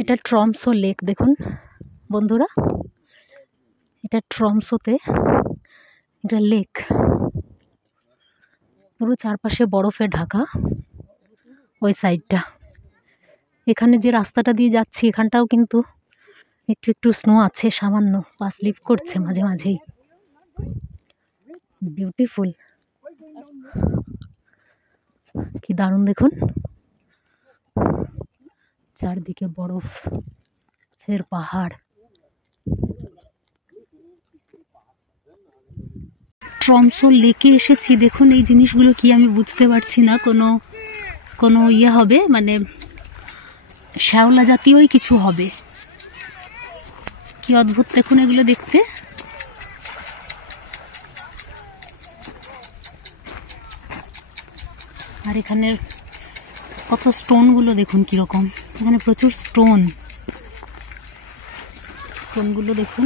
এটা Tromsø lake দেখুন বন্ধুরা, এটা ট্রমসোতে এটা লেক, পুরো চারপাশে বরফে ঢাকা ওই সাইডটা। এখানে যে রাস্তাটা দিয়ে যাচ্ছি এখানটাও কিন্তু একটু একটু স্নো আছে, সামান্য পা স্লিপ করছে মাঝে মাঝেই। বিউটিফুল, কি দারুণ দেখুন, চারদিকে বরফ ফের পাহাড়। ট্রমসো লেকে এসেছি, দেখুন এই জিনিসগুলো কি আমি বুঝতে পারছি না, কোনো ইয়ে হবে মানে শ্যাওলা জাতীয়ই কিছু হবে, কি অদ্ভুত দেখুন এগুলো দেখতে। আর এখানের কত স্টোনগুলো দেখুন কিরকম, এখানে প্রচুর স্টোনগুলো দেখুন।